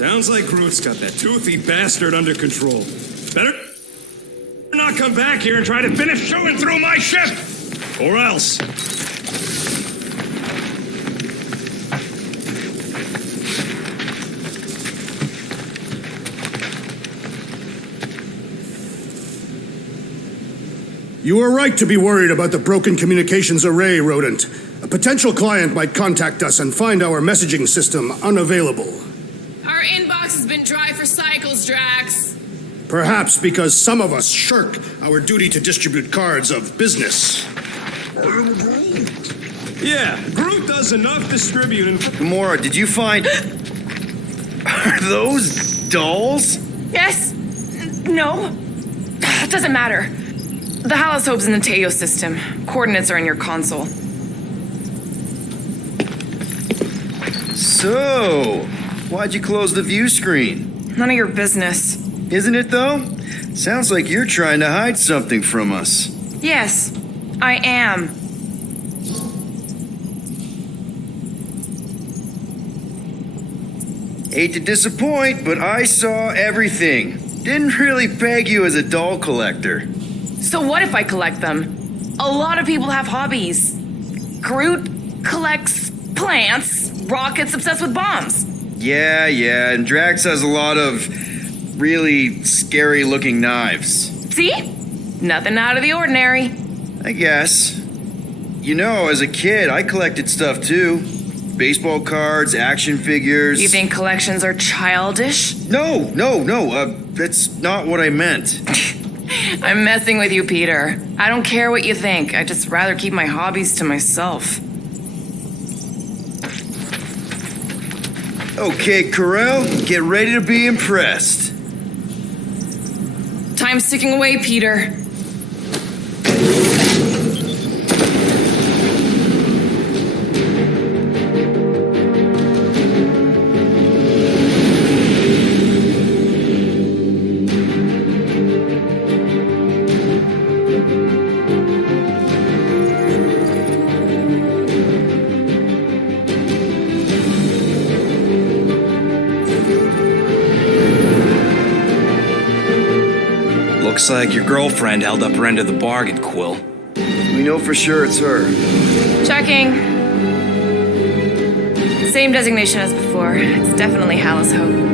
Sounds like Groot's got that toothy bastard under control. Better not come back here and try to finish chewing through my ship! Or else... You are right to be worried about the broken communications array, Rodent. A potential client might contact us and find our messaging system unavailable. Our inbox has been dry for cycles, Drax. Perhaps because some of us shirk our duty to distribute cards of business. Yeah, Groot does enough distributing. Gamora, did you find... Are those dolls? Yes. No. It doesn't matter. The holosope's in the Teo system. Coordinates are in your console. So, why'd you close the view screen? None of your business. Isn't it, though? Sounds like you're trying to hide something from us. Yes, I am. Hate to disappoint, but I saw everything. Didn't really peg you as a doll collector. So what if I collect them? A lot of people have hobbies. Groot collects plants, Rocket's obsessed with bombs. Yeah, and Drax has a lot of really scary-looking knives. See? Nothing out of the ordinary. I guess. You know, as a kid, I collected stuff too. Baseball cards, action figures. You think collections are childish? No, that's not what I meant. I'm messing with you, Peter. I don't care what you think. I'd just rather keep my hobbies to myself. Okay, Carell, get ready to be impressed. Time's ticking away, Peter. Looks like your girlfriend held up her end of the bargain, Quill. We know for sure it's her. Checking. Same designation as before. It's definitely Hallis Hope.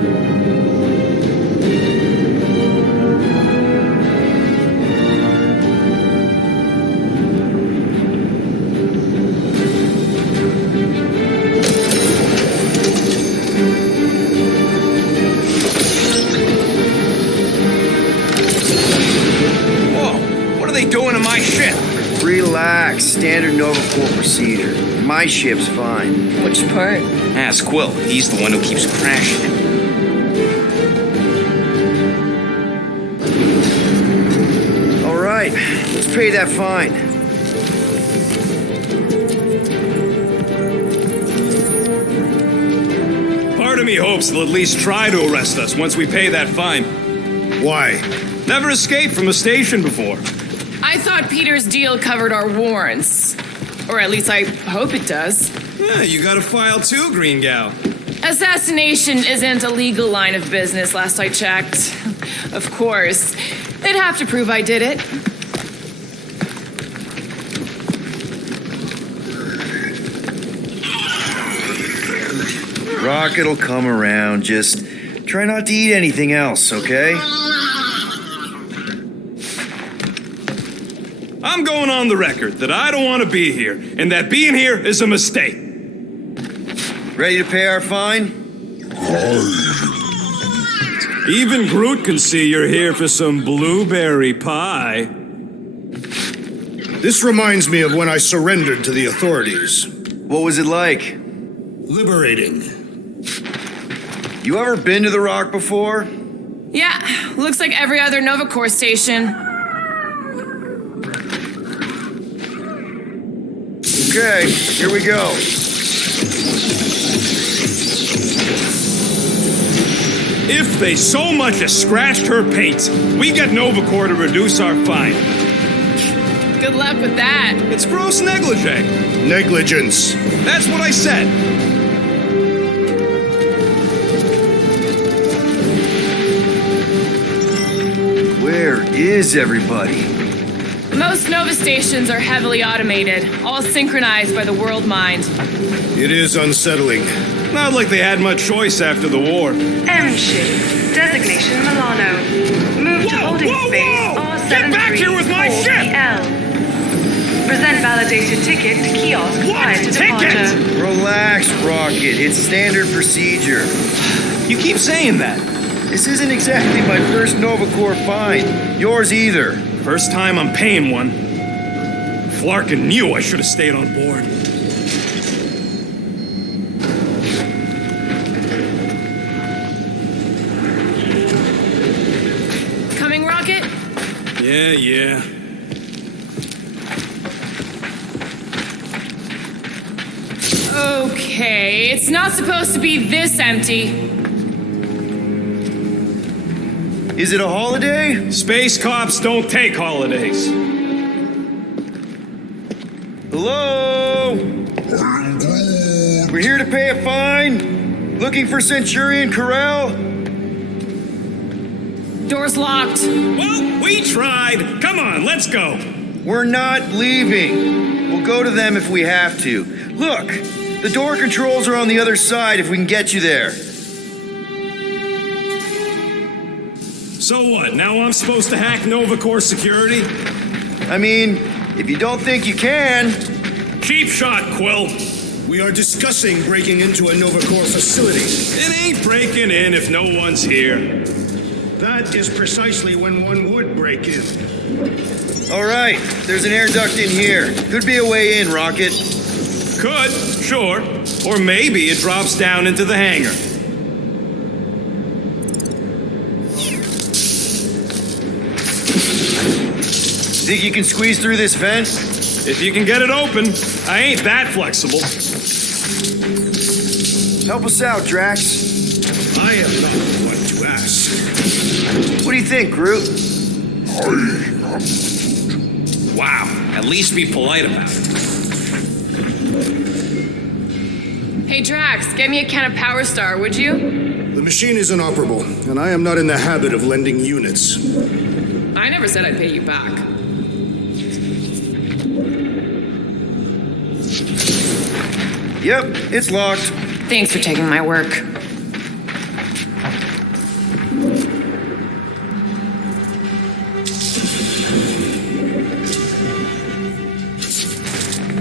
Doing to my ship? Relax, standard Nova Corps procedure. My ship's fine. Which part? Ask Quill. He's the one who keeps crashing it. All right, let's pay that fine. Part of me hopes they'll at least try to arrest us once we pay that fine. Why? Never escaped from a station before. I thought Peter's deal covered our warrants. Or at least I hope it does. Yeah, you got a file too, Green Gal. Assassination isn't a legal line of business, last I checked. Of course. They'd have to prove I did it. Rocket'll come around. Just try not to eat anything else, okay? I'm going on the record that I don't want to be here, and that being here is a mistake. Ready to pay our fine? Even Groot can see you're here for some blueberry pie. This reminds me of when I surrendered to the authorities. What was it like? Liberating. You ever been to the Rock before? Yeah, looks like every other Nova Corps station. Okay, here we go. If they so much as scratched her paint, we get Nova Corps to reduce our fine. Good luck with that. It's gross negligee. Negligence. That's what I said. is everybody? Most Nova stations are heavily automated, all synchronized by the world mind. It is unsettling. Not like they had much choice after the war. M ship. Designation Milano. Move to holding space R73. Get back here with my ship! Present validated ticket to kiosk prior to departure. Relax, Rocket. It's standard procedure. You keep saying that. This isn't exactly my first Nova Corps find. Yours either. First time I'm paying one. Flarkin knew I should have stayed on board. Coming, Rocket? Yeah. Okay, it's not supposed to be this empty. Is it a holiday? Space cops don't take holidays. Hello? We're here to pay a fine. Looking for Centurion Corral? Door's locked. Well, we tried. Come on, let's go. We're not leaving. We'll go to them if we have to. Look, the door controls are on the other side if we can get you there. So what, now I'm supposed to hack Nova Corps security? I mean, if you don't think you can. Cheap shot, Quill. We are discussing breaking into a Nova Corps facility. It ain't breaking in if no one's here. That is precisely when one would break in. All right, there's an air duct in here. Could be a way in, Rocket. Could, sure. Or maybe it drops down into the hangar. Think you can squeeze through this vent? If you can get it open, I ain't that flexible. Help us out, Drax. I am not the one to ask. What do you think, Groot? Wow, at least be polite about it. Hey, Drax, get me a can of Power Star, would you? The machine is inoperable, and I am not in the habit of lending units. I never said I'd pay you back. Yep, it's locked. Thanks for taking my work.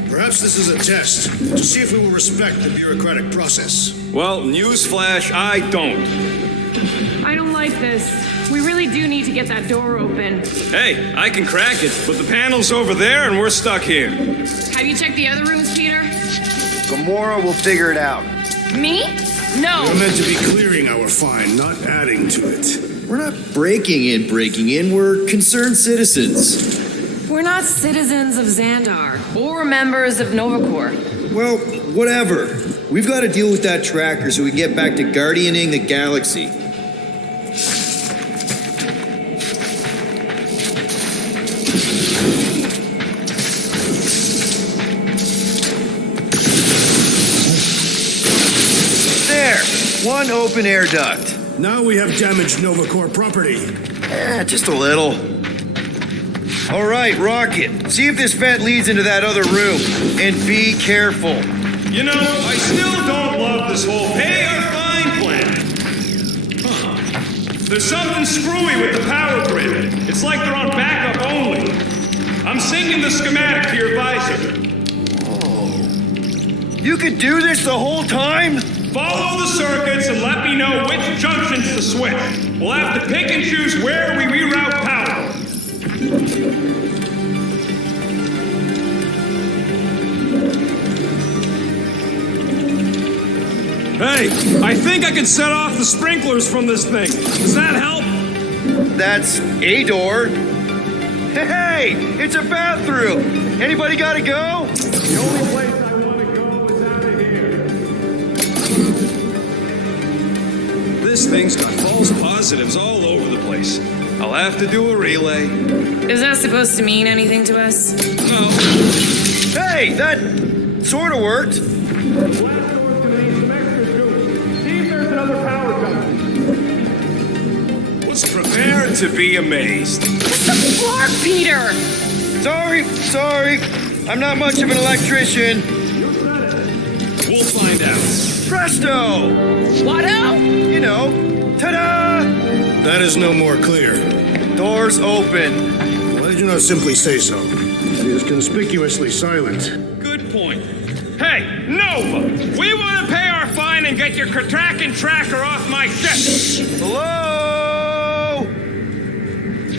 Perhaps this is a test to see if we will respect the bureaucratic process. Well, newsflash, I don't. I don't like this. We really do need to get that door open. Hey, I can crack it, but the panel's over there and we're stuck here. Have you checked the other rooms, Peter? Gamora will figure it out. Me? No. We're meant to be clearing our fine, not adding to it. We're not breaking in. We're concerned citizens. We're not citizens of Xandar or members of Nova Corps. Well, whatever. We've got to deal with that tracker so we can get back to guardianing the galaxy. One open air duct. Now we have damaged Nova Corps property. Just a little. All right, Rocket. See if this vent leads into that other room. And be careful. You know, I still don't love this whole pay or fine plan. There's something screwy with the power grid. It's like they're on backup only. I'm syncing the schematic to your visor. You could do this the whole time? Follow the circuits and let me know which junctions to switch. We'll have to pick and choose where we reroute power. Hey, I think I can set off the sprinklers from this thing. Does that help? That's a door. Hey, it's a bathroom. Anybody gotta go? The only place I want to go is out of here. This thing's got false positives all over the place. I'll have to do a relay. Is that supposed to mean anything to us? No. Hey, that sort of worked. Blast door's gonna need some extra juice. See if there's another power junction. What's prepared? to be amazed. What's the floor, Peter? Sorry. I'm not much of an electrician. We'll find out. Presto! Watto? You know, ta-da! That is no more clear. Doors open. Why did you not simply say so? It is conspicuously silent. Good point. Hey, Nova! We want to pay our fine and get your tracking tracker off my ship! Hello?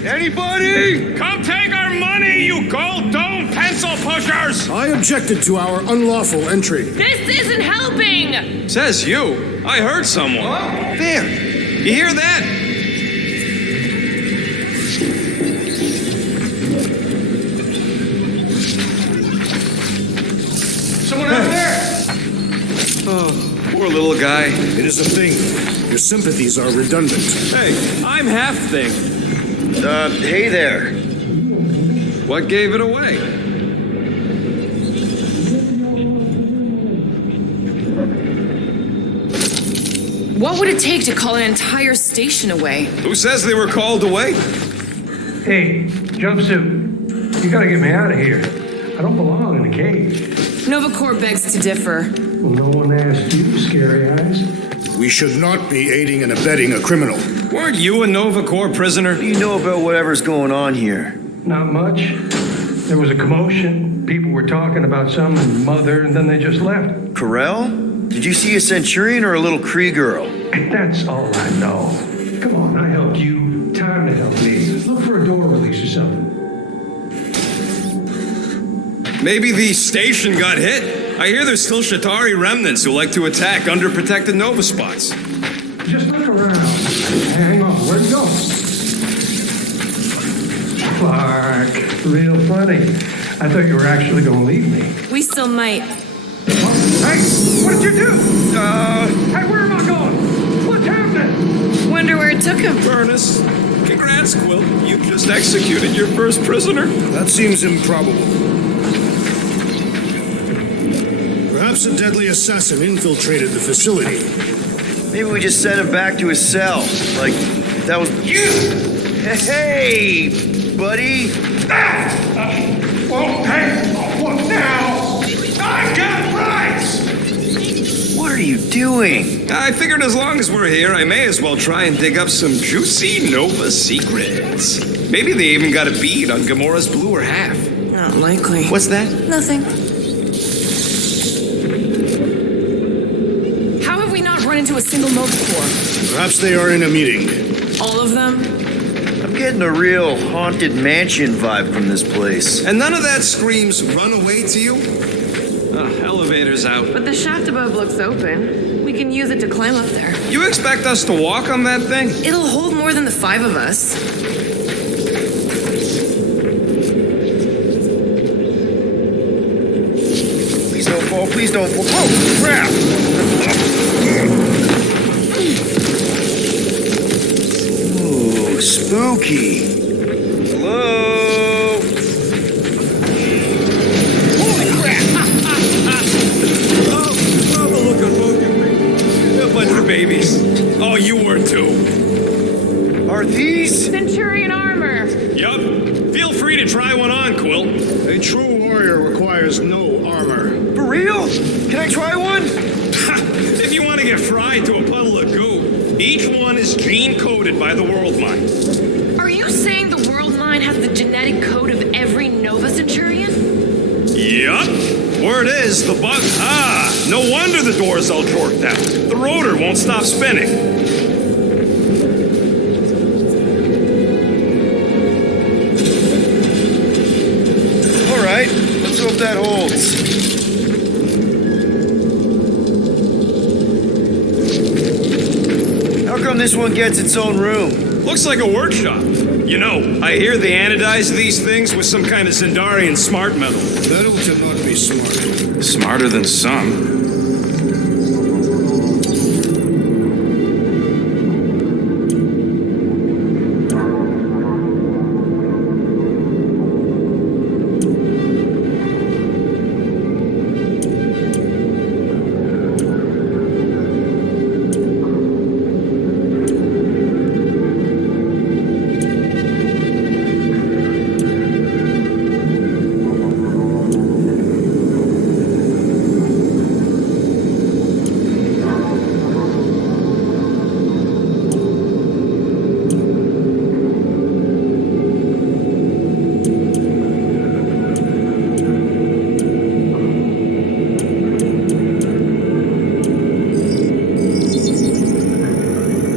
Anybody? Come take our money, you gold dome pencil pushers! I objected to our unlawful entry. This isn't helping! Says you. I heard someone. There. You hear that? Someone out there? Oh, poor little guy. It is a thing. Your sympathies are redundant. Hey, I'm half thing. Hey there. What gave it away? What would it take to call an entire station away? Who says they were called away? Hey, jumpsuit. You gotta get me out of here. I don't belong in a cage. Nova Corps begs to differ. Well, no one asked you, Scary Eyes. We should not be aiding and abetting a criminal. Weren't you a Nova Corps prisoner? What do you know about whatever's going on here? Not much. There was a commotion. People were talking about some mother, and then they just left. Corel? Did you see a Centurion or a little Kree girl? That's all I know. Come on, I helped you. Time to help me. Look for a door release or something. Maybe the station got hit. I hear there's still Shatari remnants who like to attack underprotected Nova spots. Just look around. Hang on, where'd you go? Clark, real funny. I thought you were actually going to leave me. We still might. Hey, what did you do? Hey, where am I going? What's happening? Wonder where it took him. Furnace. Congrats, Quill. You just executed your first prisoner. That seems improbable. Perhaps a deadly assassin infiltrated the facility. Maybe we just sent him back to his cell. Like, that was you! Hey, buddy! Oh, hey, what now? I got rights! What are you doing? I figured as long as we're here, I may as well try and dig up some juicy Nova secrets. Maybe they even got a bead on Gamora's bluer half. Not likely. What's that? Nothing. How have we not run into a single Nova Corps? Perhaps they are in a meeting. All of them? I'm getting a real haunted mansion vibe from this place. And none of that screams run away to you? Elevator's out. But the shaft above looks open. We can use it to climb up there. You expect us to walk on that thing? It'll hold more than the 5 of us. Please don't fall, please don't fall. Oh, crap! Ooh, spooky. Hello? Holy crap! Oh, look at me. A bunch of babies. Oh, you were too. Are these? Centurion armor! Yup. Feel free to try one on, Quill. A true warrior requires no armor. For real? Can I try one? If you want to get fried to a puddle of goo, each one is gene-coded by the World Mind. Are you saying the World Mind has the genetic code of every Nova Centurion? Yup. Word is, the bug... Ah, no wonder the door's all jorked out. The rotor won't stop spinning. All right, let's hope that holds. How come this one gets its own room? Looks like a workshop. You know, I hear they anodize these things with some kind of Zendarian smart metal. Metal cannot be smart. Smarter than some.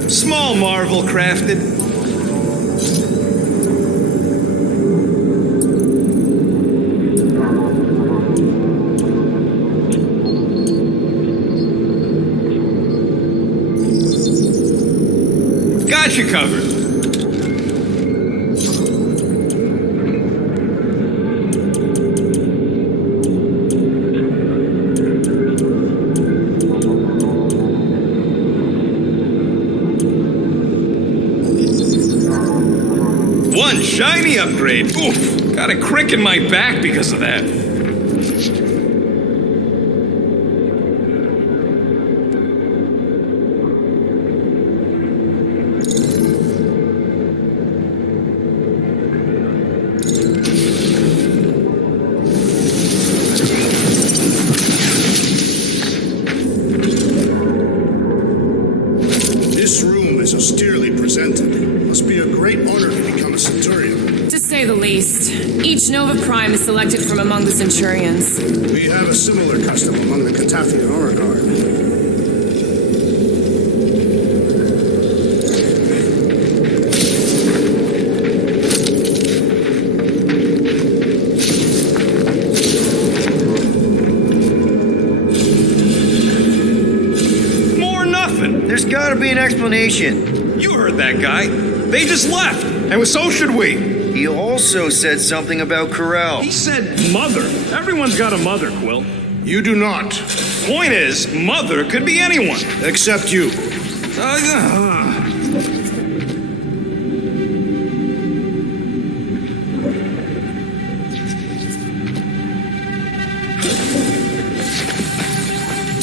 Small marvel crafted. Got you covered. One shiny upgrade. Oof, got a crick in my back because of that. This room is austerely presented. Must be a great honor to become a Centurion. To say the least. Each Nova Prime is selected from among the Centurions. We have a similar custom among the Catathian Honor Guard. More nothing. There's gotta be an explanation. You heard that guy. They just left, and so should we. He also said something about Corel. He said mother. Everyone's got a mother, Quill. You do not. Point is, mother could be anyone. Except you.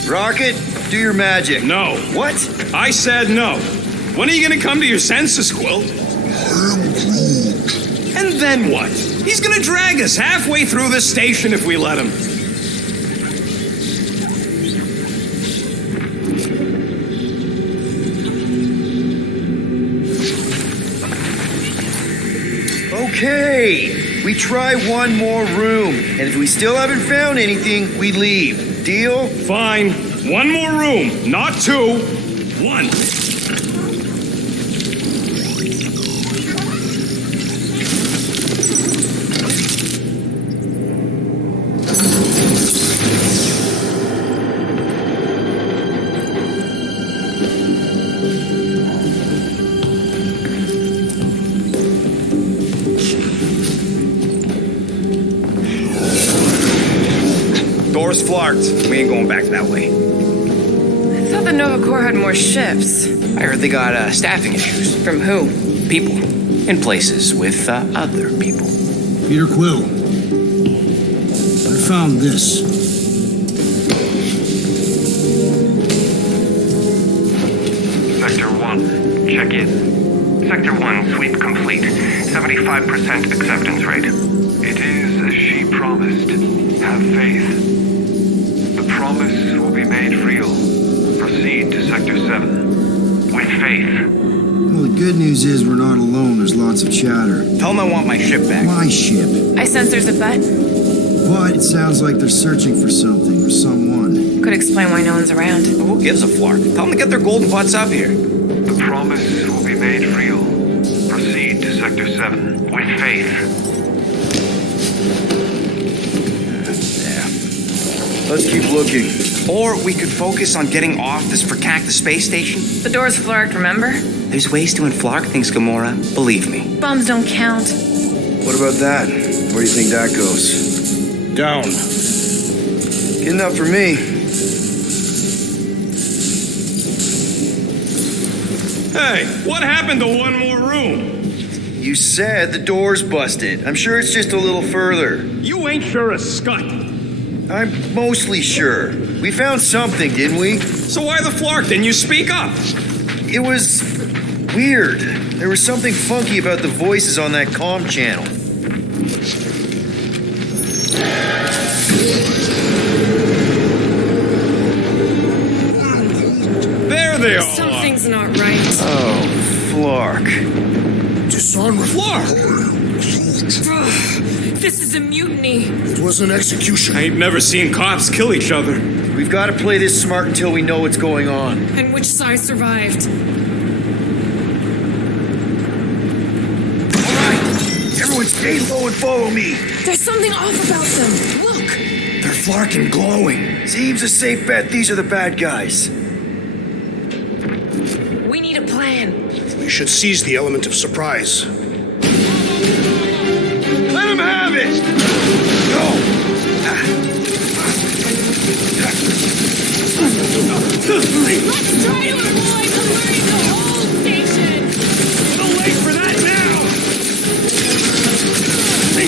Rocket, do your magic. No. What? I said no. When are you gonna come to your senses, Quill? And then what? He's gonna drag us halfway through this station if we let him. Okay, we try one more room, and if we still haven't found anything, we leave. Deal? Fine. One more room, not two. One. Door's flarked. We ain't going back that way. I thought the Nova Corps had more ships. I heard they got staffing issues. From who? People. In places with other people. Peter Quill. I found this. Sector 1, check in. Sector 1, sweep complete. 75% acceptance rate. It is as she promised. Have faith. The promise will be made real. Proceed to Sector 7. With faith. Well, the good news is we're not alone. There's lots of chatter. Tell them I want my ship back. My ship. I sense there's a bet. But it sounds like they're searching for something or someone. Could explain why no one's around. Who gives a flark? Tell them to get their golden butts up here. The promise will be made real. Proceed to Sector 7. With faith. Let's keep looking. Or we could focus on getting off this fracacta space station. The door's flarked, remember? There's ways to unflark things, Gamora. Believe me. Bombs don't count. What about that? Where do you think that goes? Down. Good enough for me. Hey, what happened to one more room? You said the door's busted. I'm sure it's just a little further. You ain't sure a scut. I'm mostly sure. We found something, didn't we? So why the flark? Didn't you speak up? It was weird. There was something funky about the voices on that comm channel. There they are. Something's not right. Oh, Flark. Dishonorable. Flark! This is a mutiny. It was an execution. I ain't never seen cops kill each other. We've got to play this smart until we know what's going on. And which side survived? Stay low and follow me. There's something off about them. Look! They're flarking glowing. Seems a safe bet these are the bad guys. We need a plan. We should seize the element of surprise. Let him have it! Go! Let's try to avoid alerting the whole station! Little late for that now! I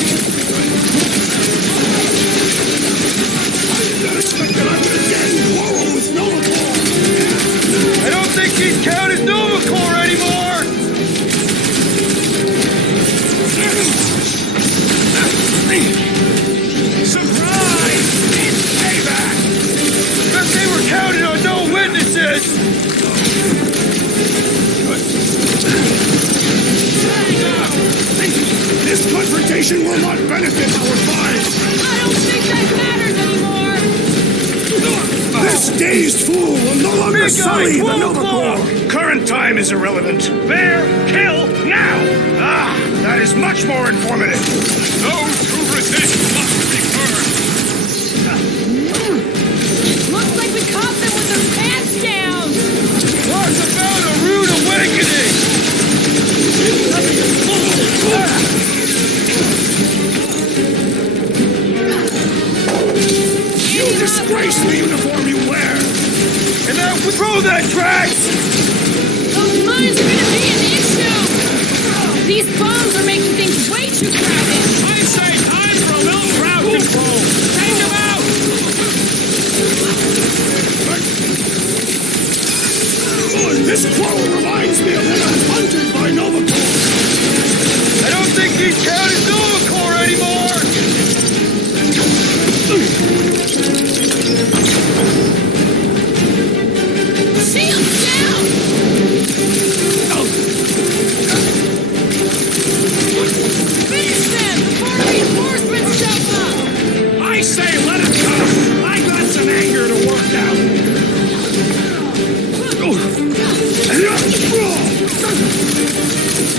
did not expect that I would again quarrel with Novacore. I don't think he's counted Novacore anymore! Surprise! It's payback! But they were counted on no witnesses! This confrontation will not benefit our cause. I don't think that matters anymore! This dazed fool will no longer Big guy, sully the 12 Novacore. o'clock. Current time is irrelevant. Bear, kill, now! Ah, that is much more informative. Those who resist must be burned! Looks like we caught them with their pants down! Talk about a rude awakening! You disgrace the uniform you wear. And now throw that trash! Those mines are gonna be an issue! These bombs are making things way too crowded! I say time for a little crowd control! Take them out! This quarrel reminds me of when I'm hunted by Novacore. I don't think he's counted Novacore anymore! Shields down! Finish them before reinforcements show up! I say let it go! I got some anger to work out!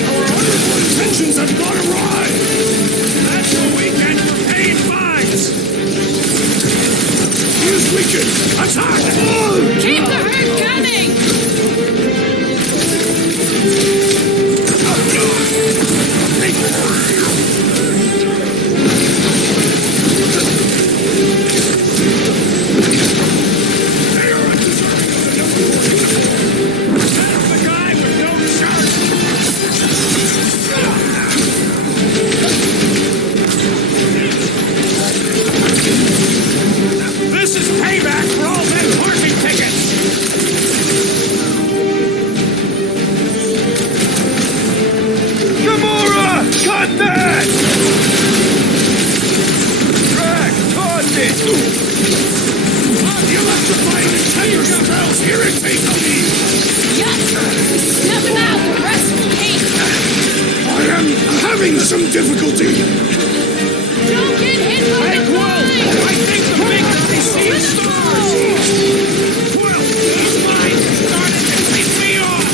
Our honorable intentions have gone awry. That's the weekend for paying fines! He is weakened. Attack! Keep the herd coming! The guy with no shirt! This is payback for all them parking tickets! Gamora! Cut that! Drag! Toss it! The electrifying and tender spells irritate me. Yes! Snap them out! The rest will hate! I am having some difficulty. Don't get hit by the Whoa! line! I think the big guy sees stars! Well, these mines started to piss me off!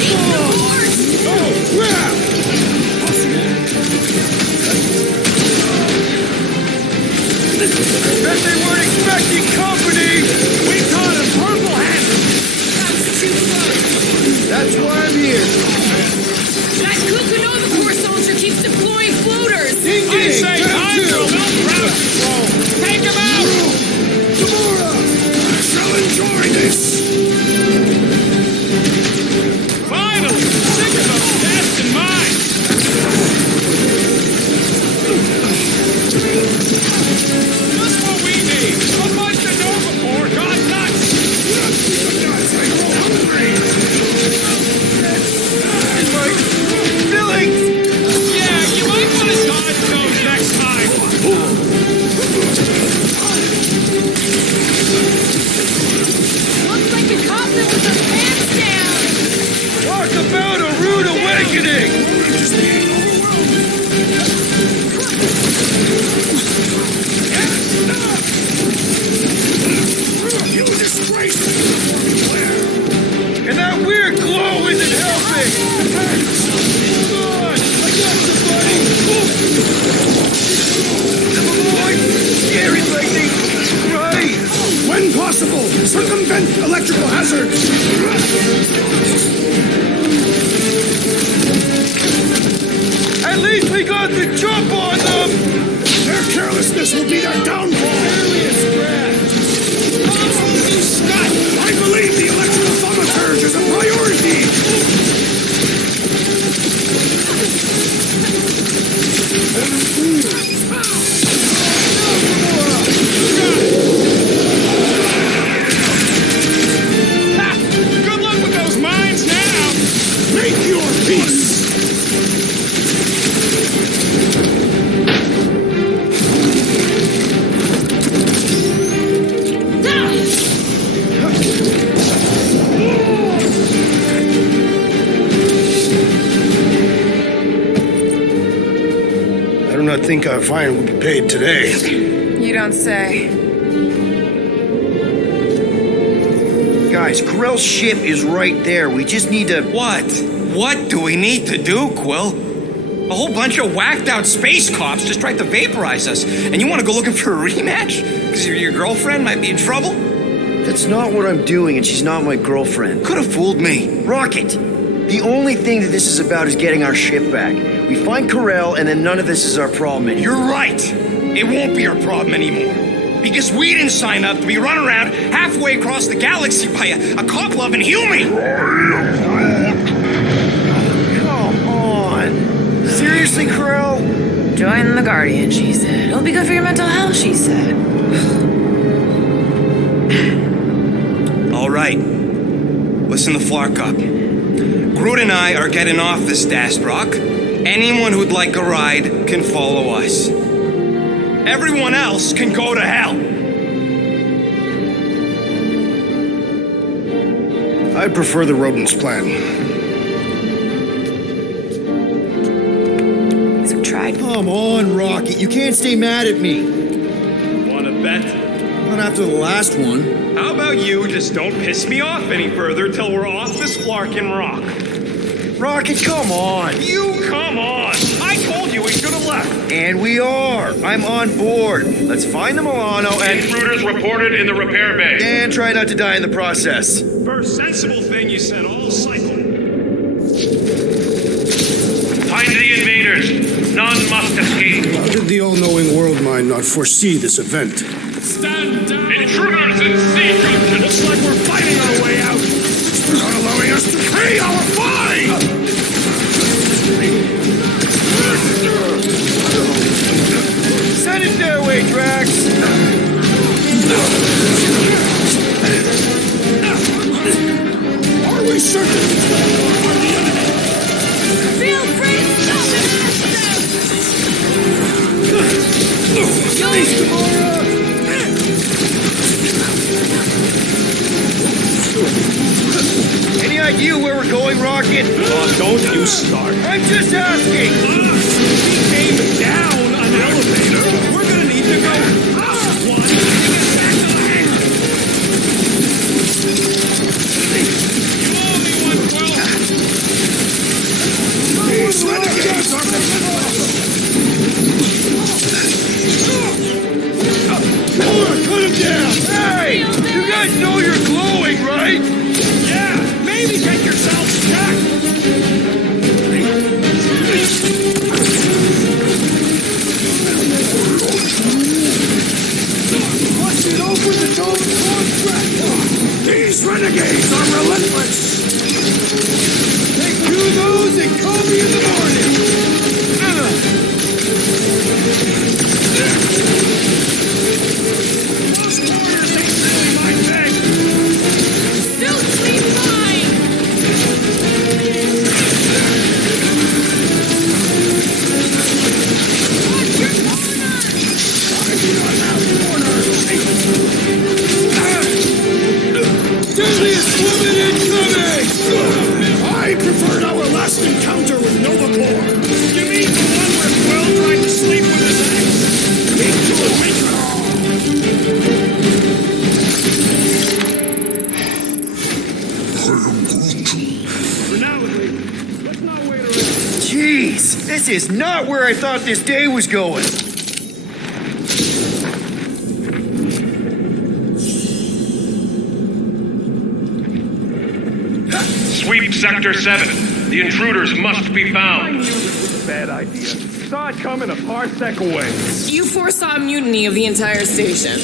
Eat the horse! Oh, crap! Bet they weren't expecting company! We caught a purple handed! That's too far! That's why I'm here! That Kukunovacore soldier keeps deploying floaters! I say time for a little crowd control! Take him out! Gamora! I shall enjoy this. Finally! Sick of those cats and mines! Just what we need! A bunch of Novacore gone nuts! Billy! Yeah, you might want to dodge those next time! Looks like we caught them with their pants down! Talk about a rude awakening! You disgrace me. And that weird glow isn't helping! Hold on! Captain! Electrical hazard! At least we got the jump on them! Their carelessness will be their downfall! I believe the electrical thaumaturge is a priority! Good luck with those mines now! Make your peace! I do not think our fine will be paid today. You don't say. Guys, Grell's ship is right there. We just need to... What? What do we need to do, Quill? A whole bunch of whacked out space cops just tried to vaporize us, and you want to go looking for a rematch? Because your girlfriend might be in trouble? That's not what I'm doing, and she's not my girlfriend. Could have fooled me. Rocket! The only thing that this is about is getting our ship back. We find Corell, and then none of this is our problem anymore. You're right. It won't be our problem anymore. Because we didn't sign up to be run around halfway across the galaxy by a cop-loving human. Come on. Seriously, Corell? Join the Guardian, she said. It'll be good for your mental health, she said. All right. Listen to Flarkup. Groot and I are getting off this Dastrock. Anyone who'd like a ride can follow us. Everyone else can go to hell. I prefer the rodents' plan. So we tried. Come on, Rocket. You can't stay mad at me. Wanna bet? Not after the last one. How about you just don't piss me off any further till we're off this Flarkin' rock? Rocket, come on. You come on! I told you we should have left! And we are. I'm on board. Let's find the Milano and... Intruders reported in the repair bay. And try not to die in the process. First sensible thing you said all cycle. Find the invaders. None must escape. How did the all-knowing world mind not foresee this event? Stand down! Intruders in sea junction. Looks like we're fighting our way out! They're not allowing us to pay our fine! Send it their way, Drax. Are we certain these men are the enemy? Feel free to stop and ask Any idea where we're going, Rocket? Don't you start. I'm just asking. We came down an elevator. We're gonna need to go up one to get back to the hangar. You owe me one, Quill. These renegades are making Put him down. Hey, you guys know you're glowing, right? Yeah, maybe get yourselves checked. Watch it open the door for These renegades are relentless! Take two of those and call me in the morning. Those warriors ain't really my thing. Suits me fine! Watch your corner! I do not have orders! Deadliest woman incoming! I preferred our last encounter with Nova Corps! You mean the one where Quill tried to sleep with his ex? For now, at least, let's not wait around. Jeez, this is not where I thought this day was going. Sweep Sector 7. The intruders must be I found. knew this was a bad idea. Saw it coming a parsec away. You foresaw a mutiny of the entire station.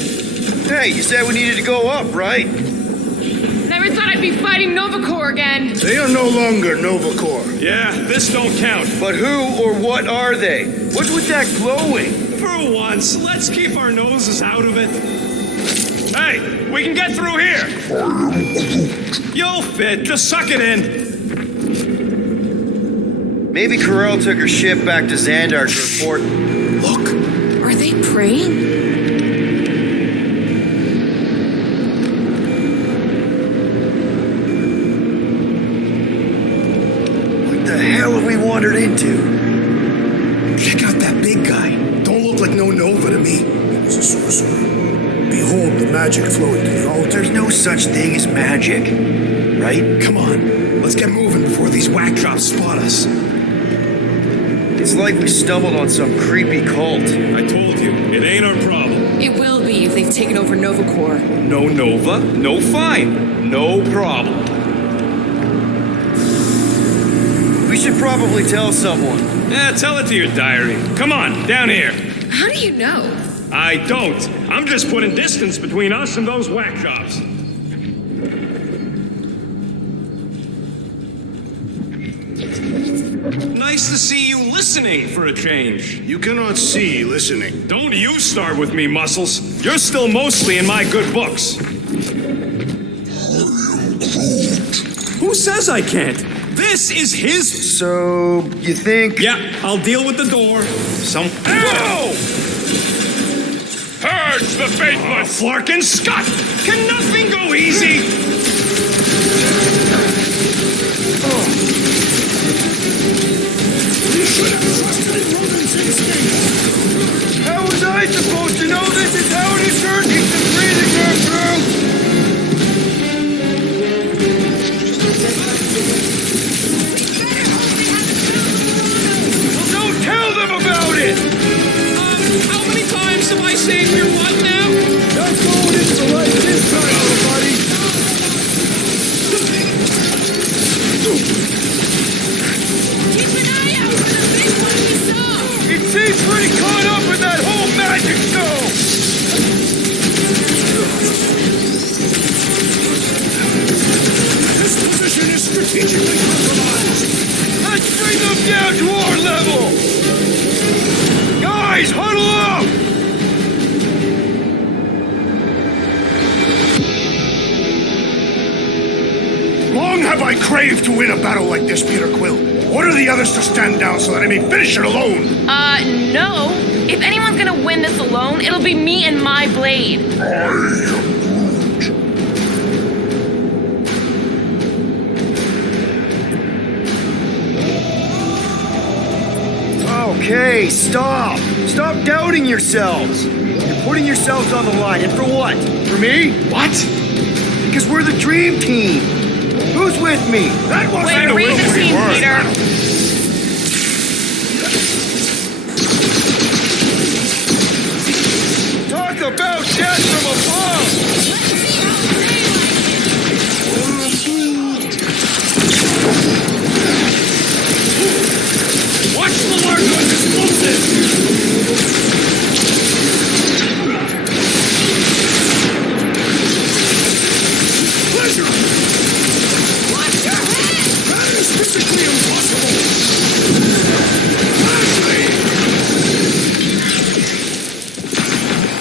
Hey, you said we needed to go up, right? Never thought I'd be fighting Nova Corps again. They are no longer Nova Corps. Yeah, this don't count. But who or what are they? What's with that glowing? For once, let's keep our noses out of it. Hey, we can get through here. You'll fit. Just suck it in. Maybe Corel took her ship back to Xandar to report. Look, Are they praying? What the hell have we wandered into? check out that big guy. Don't look like no Nova to me. He's a sorcerer. Behold the magic flowing to the altar. There's no such thing as magic, right? Come on, let's get moving before these whack drops spot us. It's like we stumbled on some creepy cult. I told you, it ain't our problem. It will be if they've taken over Nova Corps. No Nova, no fine, no problem. We should probably tell someone. Yeah, tell it to your diary. Come on, down here. How do you know? I don't. I'm just putting distance between us and those whack jobs. Nice to see you listening for a change. You cannot see listening. Don't you start with me, Muscles. You're still mostly in my good books. Who says I can't? This is his... So, you think... Yeah, I'll deal with the door. Ow! Purge the faithless! Flarkin Scott! Can nothing go easy? How was I supposed to know this is how an insurance keeps the breathing room through? Well, don't tell them about it! How many times have I saved your butt now? That's going into the light this time, everybody! Keep an eye out for the big one we saw! It seems pretty caught up in that whole magic show! This position is strategically compromised. Let's bring them down to our level! Guys, huddle up! Long have I craved to win a battle like this, Peter Quill. Order the others to stand down so that I may finish it alone. No. If anyone's gonna win this alone, it'll be me and my blade. Okay, stop! Stop doubting yourselves! You're putting yourselves on the line, and for what? For me? What? Because we're the dream team! Who's with me? That Way wasn't to a read real the free team, word. Peter. Talk about death from above! Watch the large one's explosive! Pleasure! Watch your head! That is physically impossible!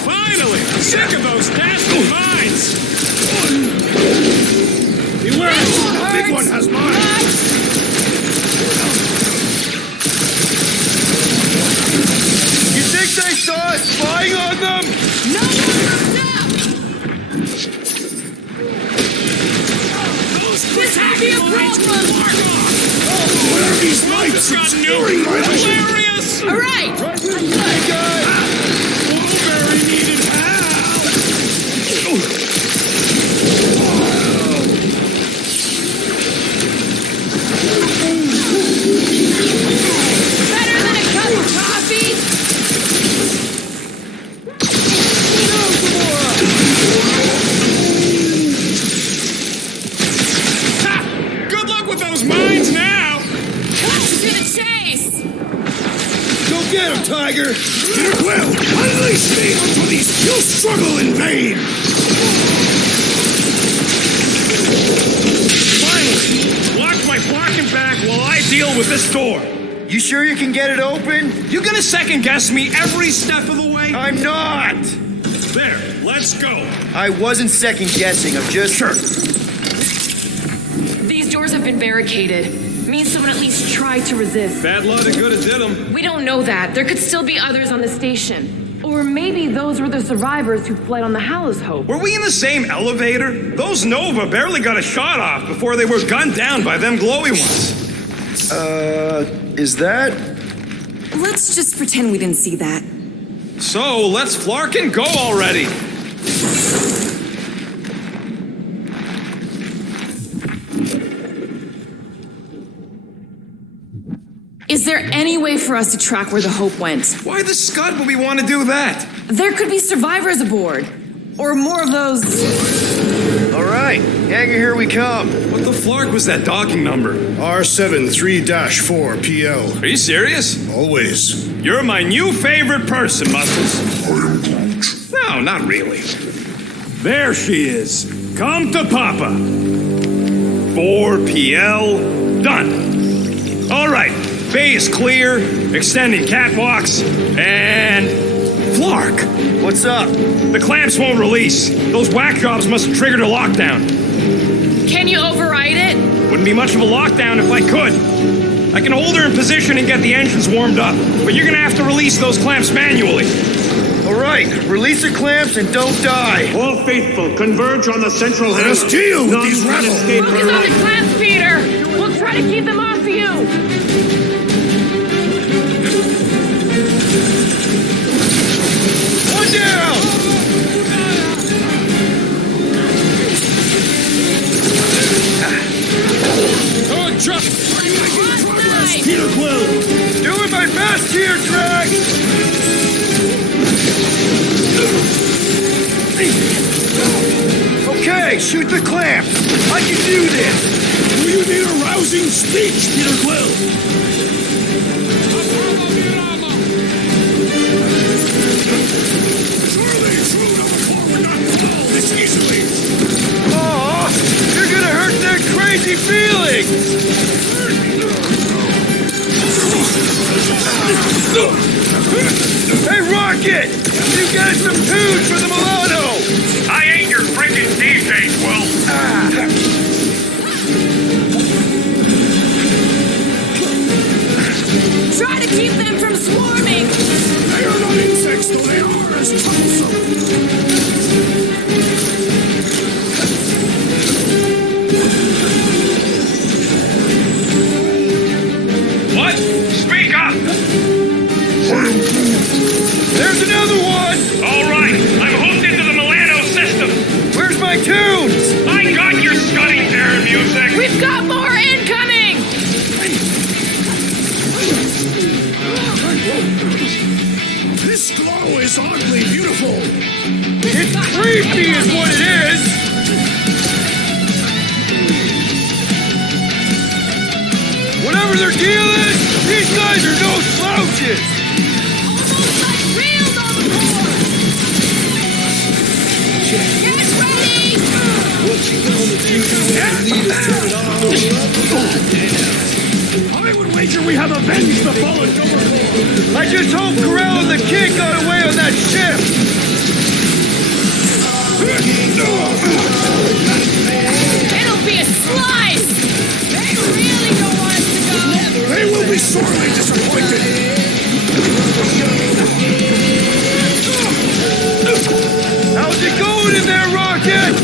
Finally! Sick of those dastardly mines! Beware! The big one has mine! You think they saw us spying on them? No one looked up! This could be a problem! What are these lights obscuring my vision? Hilarious! All right! Hey, guys! Blueberry needed help! Better than a cup of coffee? Ha! Good Tiger! Peter Quill, unleash me onto these. You'll struggle in vain! Finally! Watch my blocking back while I deal with this door. You sure you can get it open? You gonna second guess me every step of the way? I'm not! There, let's go. I wasn't second guessing, I'm just... Sure. These doors have been barricaded. Means someone at least tried to resist. Bad luck to good it did them. We don't know that. There could still be others on the station. Or maybe those were the survivors who fled on the Hallows Hope. Were we in the same elevator? Those Nova barely got a shot off before they were gunned down by them glowy ones. Is that? Let's just pretend we didn't see that. So, let's flark and go already. Is there any way for us to track where the Hope went? Why the scud would we want to do that? There could be survivors aboard. Or more of those... All right, Hanger, here we come. What the flark was that docking number? R73-4PL. Are you serious? Always. You're my new favorite person, Muscles. I am Groot. No, not really. There she is. Come to Papa. 4PL, done. All right, bay is clear, extending catwalks, and... Flark! What's up? The clamps won't release. Those whack jobs must have triggered a lockdown. Can you override it? Wouldn't be much of a lockdown if I could. I can hold her in position and get the engines warmed up, but you're gonna have to release those clamps manually. All right, release the clamps and don't die. All faithful, converge on the central Let us deal with these None rebels. escape Focus on the clamps, Peter! We'll try to keep them off you! One down! Good job! Peter Quill! Doing my best here, Drag! Okay, shoot the clamp! I can do this! Do you need a rousing speech, Peter Quill? Surely, true number 4 would not fall this easily! Aw, you're gonna hurt their crazy feelings! Hey, Rocket! You got some tunes for the Milano! I ain't your freaking DJ, Quill. Try to keep them from swarming! They are not insects, though they are as troublesome! What? Speak up! There's another one! All right, I'm hooked into the Milano system. Where's my tunes? I got your scudding terror music. We've got more incoming! This glow is oddly beautiful! It's creepy is what it is! Whatever their deal is, these guys are no slouches! Almost like real overboard! Get ready! I would wager we have avenged the fallen overlord! I just hope Corell and the kid got away on that ship! It'll be a slice! They really don't want us to go! They will be sorely disappointed! How's it going in there, Rocket?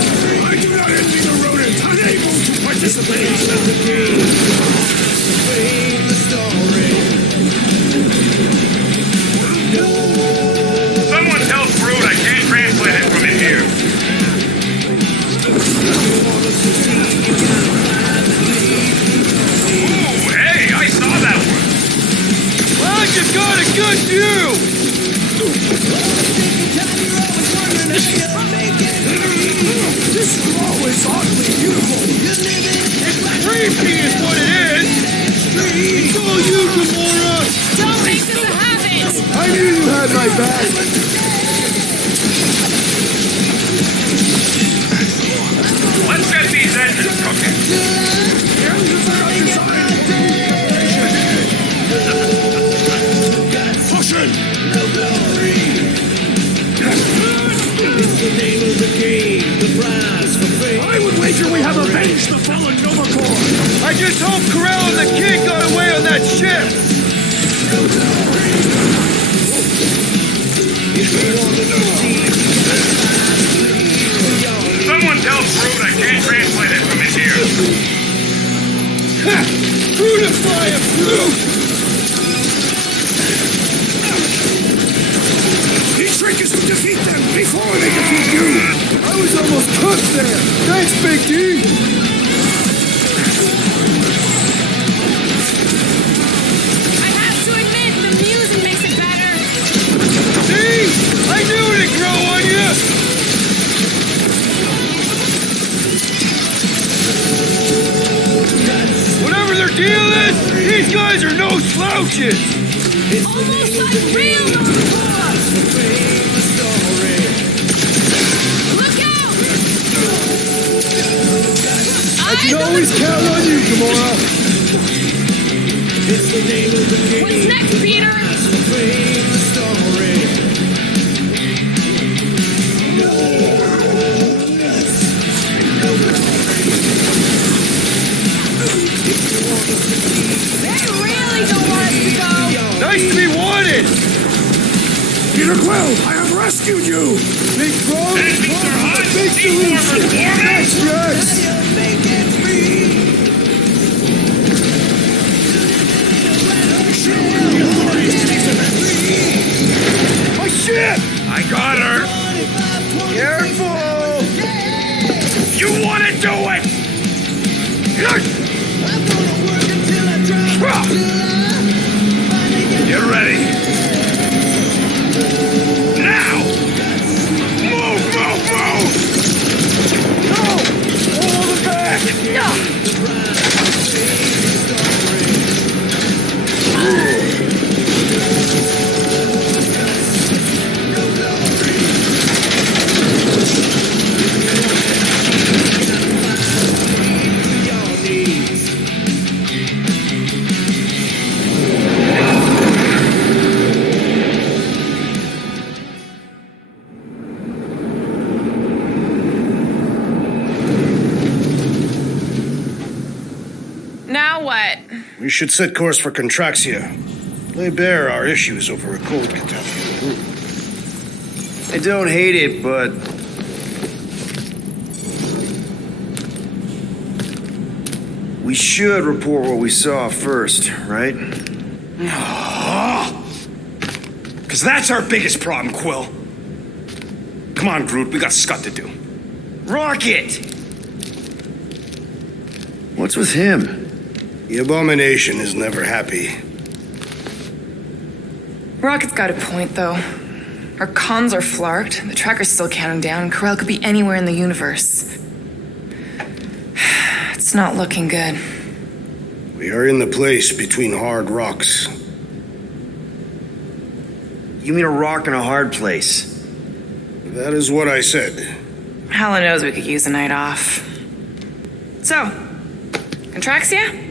I do not envy the rodent unable to participate in the game! Someone tell Groot I can't translate it from in here. Ooh, hey, I saw that one. I just got a good view! This glow is oddly beautiful! Creepy is what it is! It's all you, Gamora! Don't make this a habit! back. Let's get these engines cooking. Caution! I would wager we have avenged the fallen Nova Corps! I just hope Corell and the kid got away on that ship! Someone tell Groot I can't translate it from his ears. Fruitify a fruit! These trick is to defeat them before they defeat you! I was almost cooked there! Thanks, Big D! I have to admit, the music makes it better. See? I knew it'd grow on you! Whatever their deal is, these guys are no slouches! Almost like real Nova Corps. Look out! I can always count on you, Gamora! What's next, Peter? They really don't want us to go. Nice to be wanted! Peter Quill, I have rescued you! Big bro! Enemies are hot! Big Deformers solution! warming! Thanks, Rex! My ship! I got her! Careful! You wanna do it! Get ready! Now! Move, move, move! No! Hold it back! Now what? We should set course for Contraxia. Lay bare our issues over a cold contaminated room. I don't hate it, but we should report what we saw first, right? Because that's our biggest problem, Quill. Come on, Groot, we got scut to do. Rocket! What's with him? The abomination is never happy. Rocket's got a point, though. Our comms are flarked, the tracker's still counting down, and Corell could be anywhere in the universe. It's not looking good. We are in the place between hard rocks. You mean a rock in a hard place? That is what I said. Helen knows we could use a night off. So, Contraxia?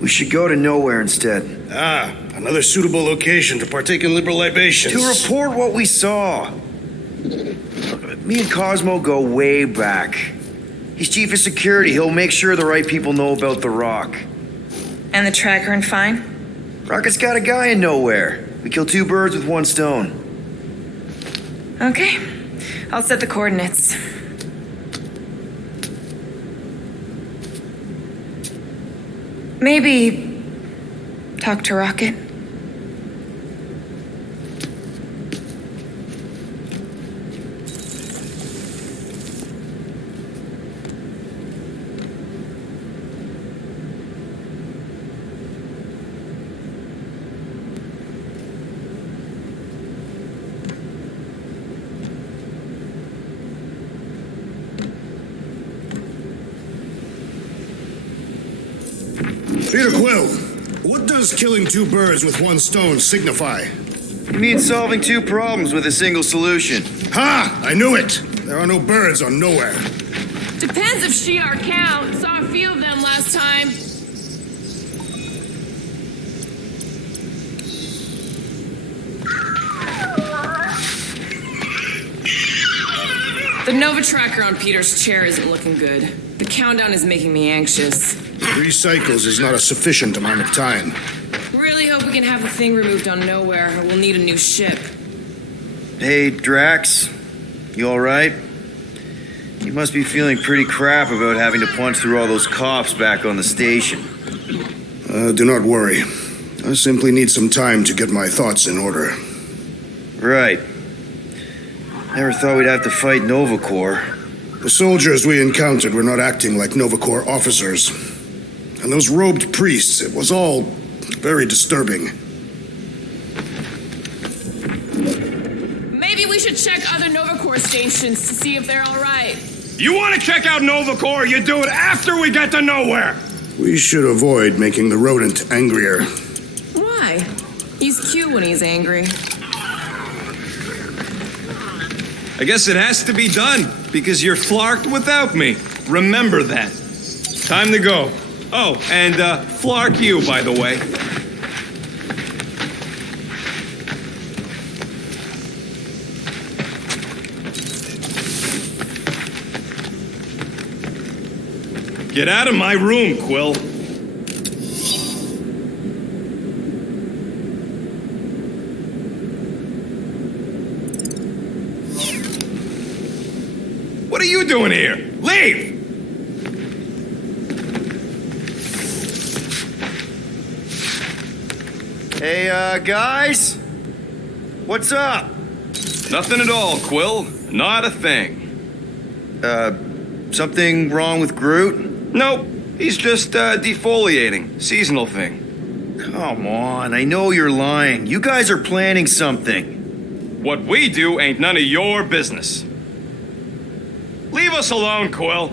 We should go to nowhere instead. Ah, another suitable location to partake in liberal libations. To report what we saw. Me and Cosmo go way back. He's chief of security. He'll make sure the right people know about the rock. And the tracker and fine? Rocket's got a guy in nowhere. We kill two birds with one stone. Okay. I'll set the coordinates. Maybe talk to Rocket. Peter Quill, what does killing two birds with one stone signify? You mean solving two problems with a single solution? Ha! I knew it! There are no birds on nowhere. Depends if Shi'ar count. Saw a few of them last time. The Nova tracker on Peter's chair isn't looking good. The countdown is making me anxious. 3 cycles is not a sufficient amount of time. Really hope we can have the thing removed on Nowhere, or we'll need a new ship. Hey, Drax. You alright? You must be feeling pretty crap about having to punch through all those cops back on the station. Do not worry. I simply need some time to get my thoughts in order. Right. Never thought we'd have to fight Nova Corps. The soldiers we encountered were not acting like Nova Corps officers. And those robed priests, it was all very disturbing. Maybe we should check other Nova Corps stations to see if they're all right. You want to check out Nova Corps, you do it after we get to Nowhere! We should avoid making the rodent angrier. Why? He's cute when he's angry. I guess it has to be done, because you're flarked without me. Remember that. Time to go. Oh, and flark you, by the way. Get out of my room, Quill. What are you doing here? Leave! Hey, guys? What's up? Nothing at all, Quill. Not a thing. Something wrong with Groot? Nope. He's just defoliating. Seasonal thing. Come on, I know you're lying. You guys are planning something. What we do ain't none of your business. Leave us alone, Quill.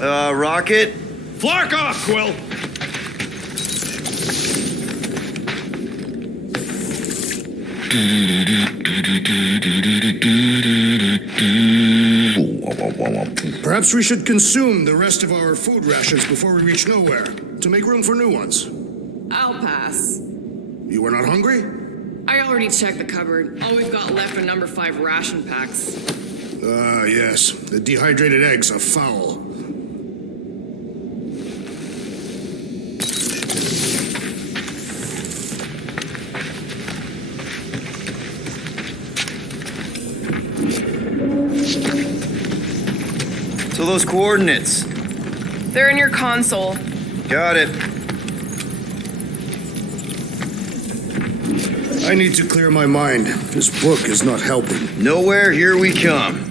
Rocket? Flark off, Quill! Perhaps we should consume the rest of our food rations before we reach Nowhere, to make room for new ones. I'll pass. You are not hungry? I already checked the cupboard. All we've got left are number 5 ration packs. Ah, yes. The dehydrated eggs are foul. So those coordinates. They're in your console. Got it. I need to clear my mind. This book is not helping. Nowhere, here we come.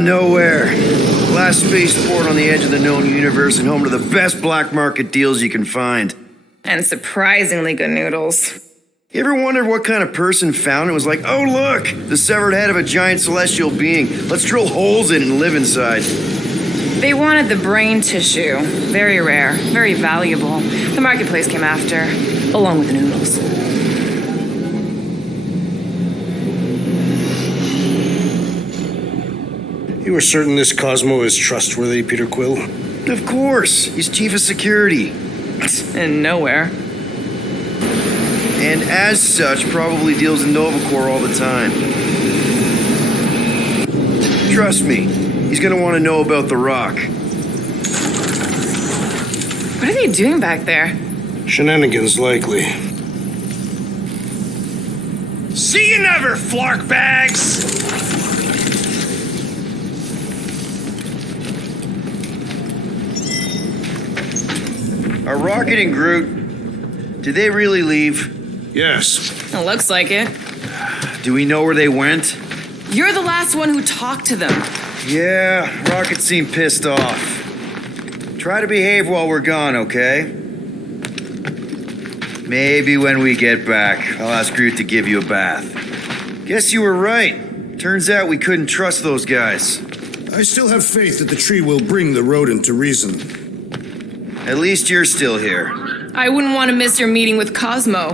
Nowhere. Last spaceport on the edge of the known universe and home to the best black market deals you can find. And surprisingly good noodles. You ever wondered what kind of person found it was like, oh look, the severed head of a giant celestial being. Let's drill holes in it and live inside. They wanted the brain tissue. Very rare, very valuable. The marketplace came after, along with the noodles. You are certain this Cosmo is trustworthy, Peter Quill? Of course. He's chief of security. And Nowhere. And as such, probably deals in Nova Corps all the time. Trust me, he's gonna want to know about the rock. What are they doing back there? Shenanigans, likely. See you never, flark bags! Are Rocket and Groot, did they really leave? Yes. It looks like it. Do we know where they went? You're the last one who talked to them. Yeah, Rocket seemed pissed off. Try to behave while we're gone, okay? Maybe when we get back, I'll ask Groot to give you a bath. Guess you were right. Turns out we couldn't trust those guys. I still have faith that the tree will bring the rodent to reason. At least you're still here. I wouldn't want to miss your meeting with Cosmo.